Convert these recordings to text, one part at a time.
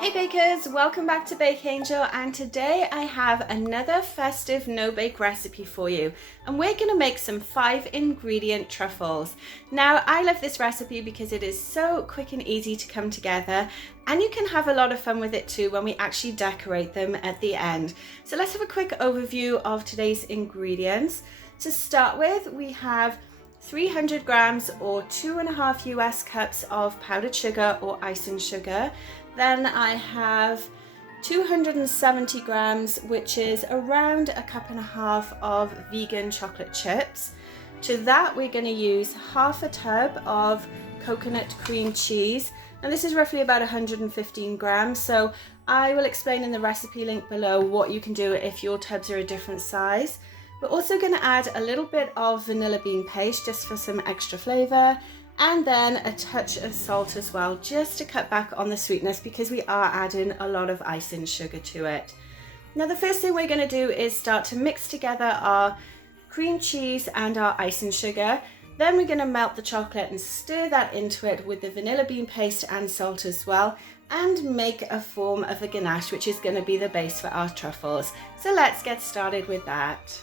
Hey bakers, welcome back to Bake Angel, and today I have another festive no-bake recipe for you, and we're going to make some 5-ingredient truffles. Now I love this recipe because it is so quick and easy to come together, and you can have a lot of fun with it too when we actually decorate them at the end. So let's have a quick overview of today's ingredients. To start with, we have 300 grams or 2.5 US cups of powdered sugar or icing sugar. Then I have 270 grams, which is around 1.5 cups of vegan chocolate chips. To that, we're going to use half a tub of coconut cream cheese. And this is roughly about 115 grams. So I will explain in the recipe link below what you can do if your tubs are a different size. We're also going to add a little bit of vanilla bean paste just for some extra flavor. And then a touch of salt as well, just to cut back on the sweetness because we are adding a lot of icing sugar to it. Now the first thing we're going to do is start to mix together our cream cheese and our icing sugar. Then we're going to melt the chocolate and stir that into it with the vanilla bean paste and salt as well, and make a form of a ganache, which is going to be the base for our truffles. So let's get started with that.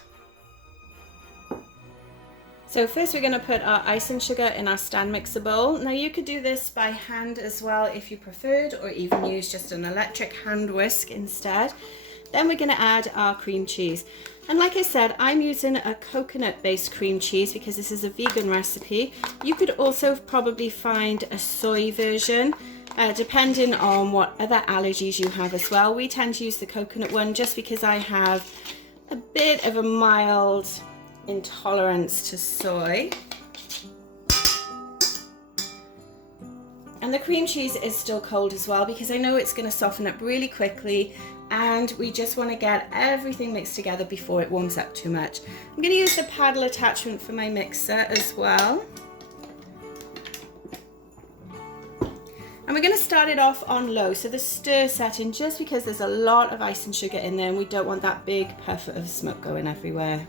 So first we're going to put our icing sugar in our stand mixer bowl. Now you could do this by hand as well if you preferred, or even use just an electric hand whisk instead. Then we're going to add our cream cheese. And like I said, I'm using a coconut based cream cheese because this is a vegan recipe. You could also probably find a soy version, depending on what other allergies you have as well. We tend to use the coconut one just because I have a bit of a mild intolerance to soy. And the cream cheese is still cold as well because I know it's going to soften up really quickly, and we just want to get everything mixed together before it warms up too much. I'm going to use the paddle attachment for my mixer as well. And we're going to start it off on low, so the stir setting, just because there's a lot of icing sugar in there and we don't want that big puff of smoke going everywhere.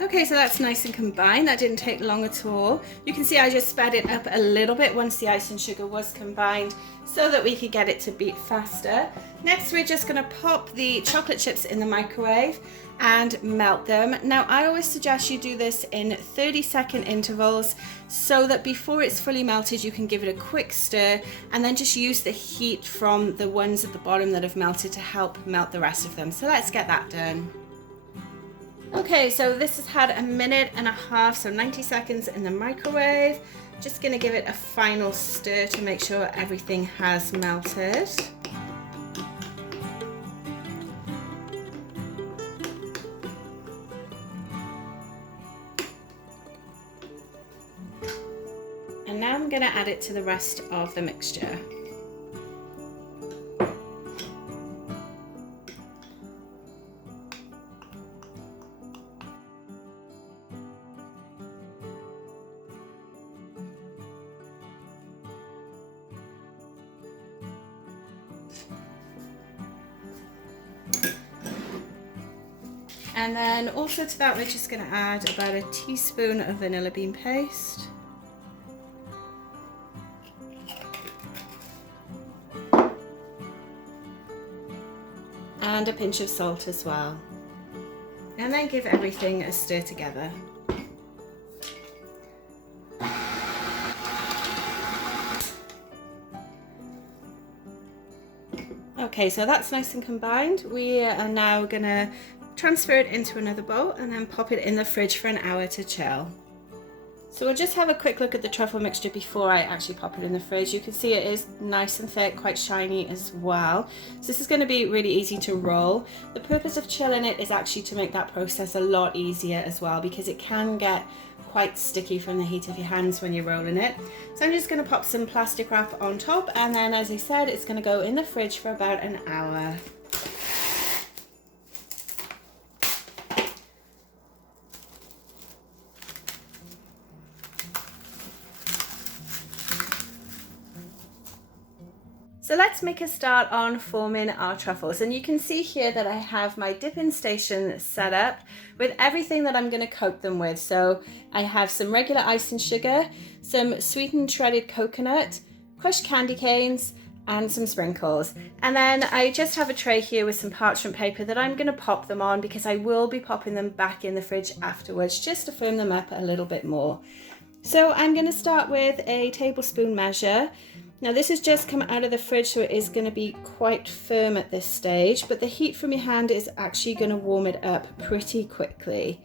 Okay, so that's nice and combined. That didn't take long at all. You can see I just sped it up a little bit once the ice and sugar was combined so that we could get it to beat faster. Next, we're just going to pop the chocolate chips in the microwave and melt them. Now, I always suggest you do this in 30-second intervals so that before it's fully melted, you can give it a quick stir and then just use the heat from the ones at the bottom that have melted to help melt the rest of them. So let's get that done. Okay, so this has had 1.5 minutes, so 90 seconds in the microwave. Just gonna give it a final stir to make sure everything has melted. And now I'm gonna add it to the rest of the mixture. And then also to that, we're just going to add about 1 teaspoon of vanilla bean paste. And a pinch of salt as well. And then give everything a stir together. Okay, so that's nice and combined. We are now going to transfer it into another bowl and then pop it in the fridge for an hour to chill. So we'll just have a quick look at the truffle mixture before I actually pop it in the fridge. You can see it is nice and thick, quite shiny as well. So this is going to be really easy to roll. The purpose of chilling it is actually to make that process a lot easier as well, because it can get quite sticky from the heat of your hands when you're rolling it. So I'm just going to pop some plastic wrap on top, and then, as I said, it's going to go in the fridge for about an hour. So let's make a start on forming our truffles. And you can see here that I have my dipping station set up with everything that I'm going to coat them with. So I have some regular icing sugar, some sweetened shredded coconut, crushed candy canes, and some sprinkles. And then I just have a tray here with some parchment paper that I'm going to pop them on, because I will be popping them back in the fridge afterwards just to firm them up a little bit more. So I'm going to start with a tablespoon measure. Now this has just come out of the fridge, so it is going to be quite firm at this stage, but the heat from your hand is actually going to warm it up pretty quickly.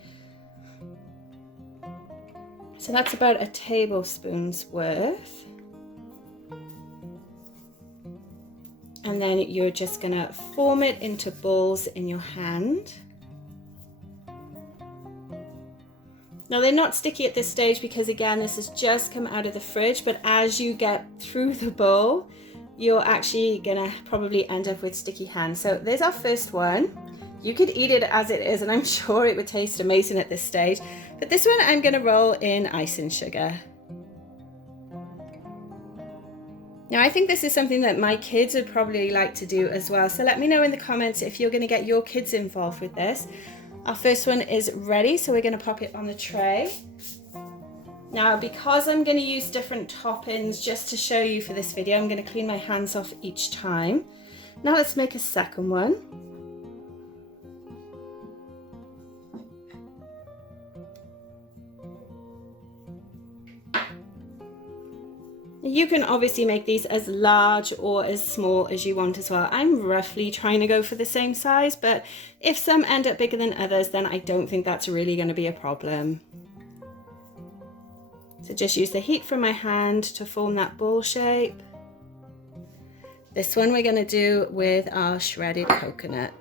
So that's about a tablespoon's worth. And then you're just going to form it into balls in your hand. Now they're not sticky at this stage because, again, this has just come out of the fridge, but as you get through the bowl, you're actually gonna probably end up with sticky hands. So there's our first one. You could eat it as it is, and I'm sure it would taste amazing at this stage. But this one I'm gonna roll in icing sugar. Now I think this is something that my kids would probably like to do as well. So let me know in the comments if you're gonna get your kids involved with this. Our first one is ready, so we're going to pop it on the tray. Now, because I'm going to use different toppings just to show you for this video, I'm going to clean my hands off each time. Now let's make a second one. You can obviously make these as large or as small as you want as well. I'm roughly trying to go for the same size, but if some end up bigger than others, then I don't think that's really going to be a problem. So just use the heat from my hand to form that ball shape. This one we're going to do with our shredded coconut.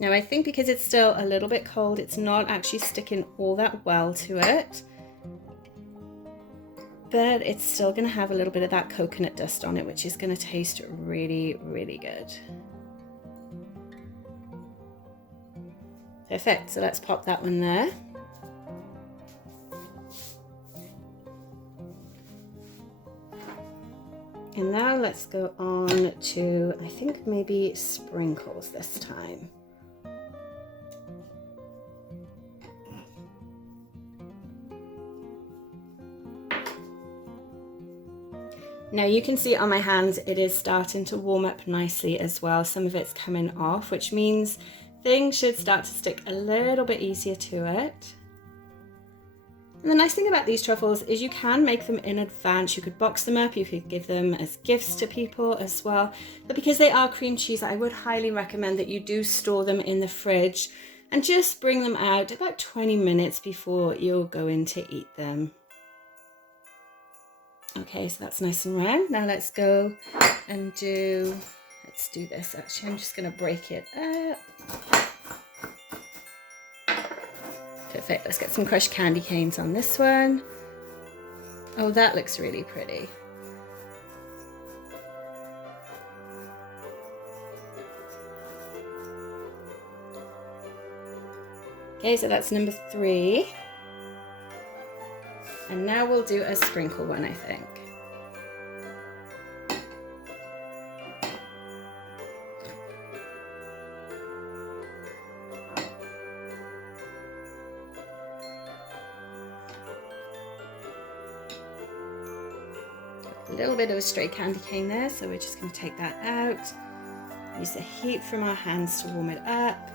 Now I think because it's still a little bit cold, it's not actually sticking all that well to it, but it's still going to have a little bit of that coconut dust on it, which is going to taste really, really good. Perfect, so let's pop that one there. And now let's go on to, I think maybe sprinkles this time. Now you can see on my hands it is starting to warm up nicely as well. Some of it's coming off, which means things should start to stick a little bit easier to it. And the nice thing about these truffles is you can make them in advance. You could box them up, you could give them as gifts to people as well. But because they are cream cheese, I would highly recommend that you do store them in the fridge and just bring them out about 20 minutes before you're going to eat them. Okay, so that's nice and round. Now let's go and let's do this actually. I'm just going to break it up. Perfect, let's get some crushed candy canes on this one. Oh, that looks really pretty. Okay, so that's number 3. And now we'll do a sprinkle one, I think. A little bit of a stray candy cane there, so we're just going to take that out. Use the heat from our hands to warm it up.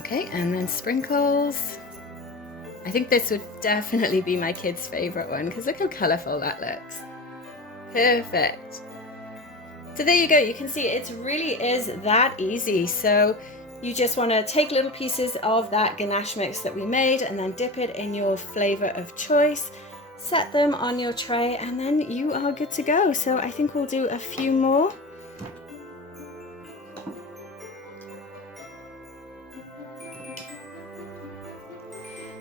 Okay, and then sprinkles. I think this would definitely be my kids' favorite one because look how colorful that looks. Perfect. So there you go. You can see it really is that easy. So you just want to take little pieces of that ganache mix that we made and then dip it in your flavor of choice, set them on your tray, and then you are good to go. So I think we'll do a few more.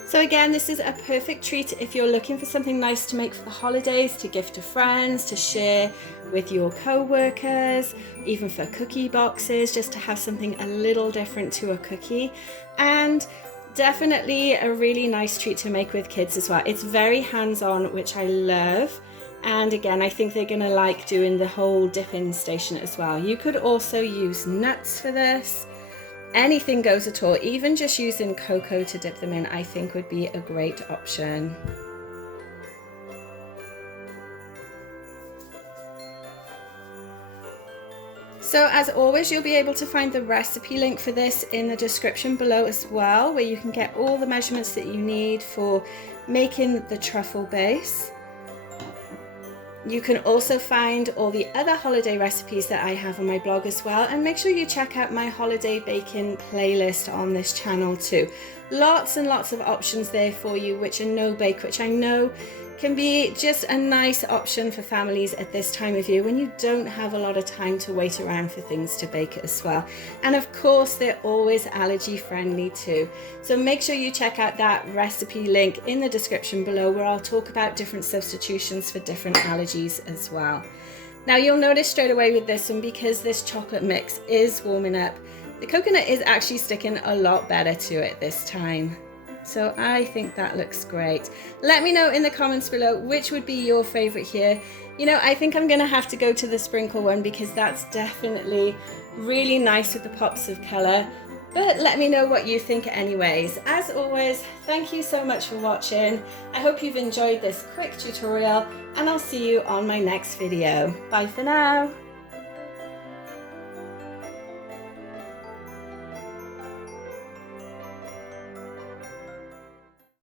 So again, this is a perfect treat if you're looking for something nice to make for the holidays, to gift to friends, to share with your co-workers, even for cookie boxes, just to have something a little different to a cookie. And definitely a really nice treat to make with kids as well. It's very hands-on, which I love. And again, I think they're gonna like doing the whole dip-in station as well. You could also use nuts for this. Anything goes at all, even just using cocoa to dip them in, I think would be a great option. So as always, you'll be able to find the recipe link for this in the description below as well, where you can get all the measurements that you need for making the truffle base. You can also find all the other holiday recipes that I have on my blog as well, and make sure you check out my holiday baking playlist on this channel too. Lots and lots of options there for you which are no bake, which I know can be just a nice option for families at this time of year when you don't have a lot of time to wait around for things to bake as well. And of course, they're always allergy friendly too. So make sure you check out that recipe link in the description below, where I'll talk about different substitutions for different allergies as well. Now you'll notice straight away with this one, because this chocolate mix is warming up, the coconut is actually sticking a lot better to it this time. So I think that looks great. Let me know in the comments below which would be your favorite here. You know, I think I'm gonna have to go to the sprinkle one, because that's definitely really nice with the pops of color. But let me know what you think anyways. As always, thank you so much for watching. I hope you've enjoyed this quick tutorial, and I'll see you on my next video. Bye for now.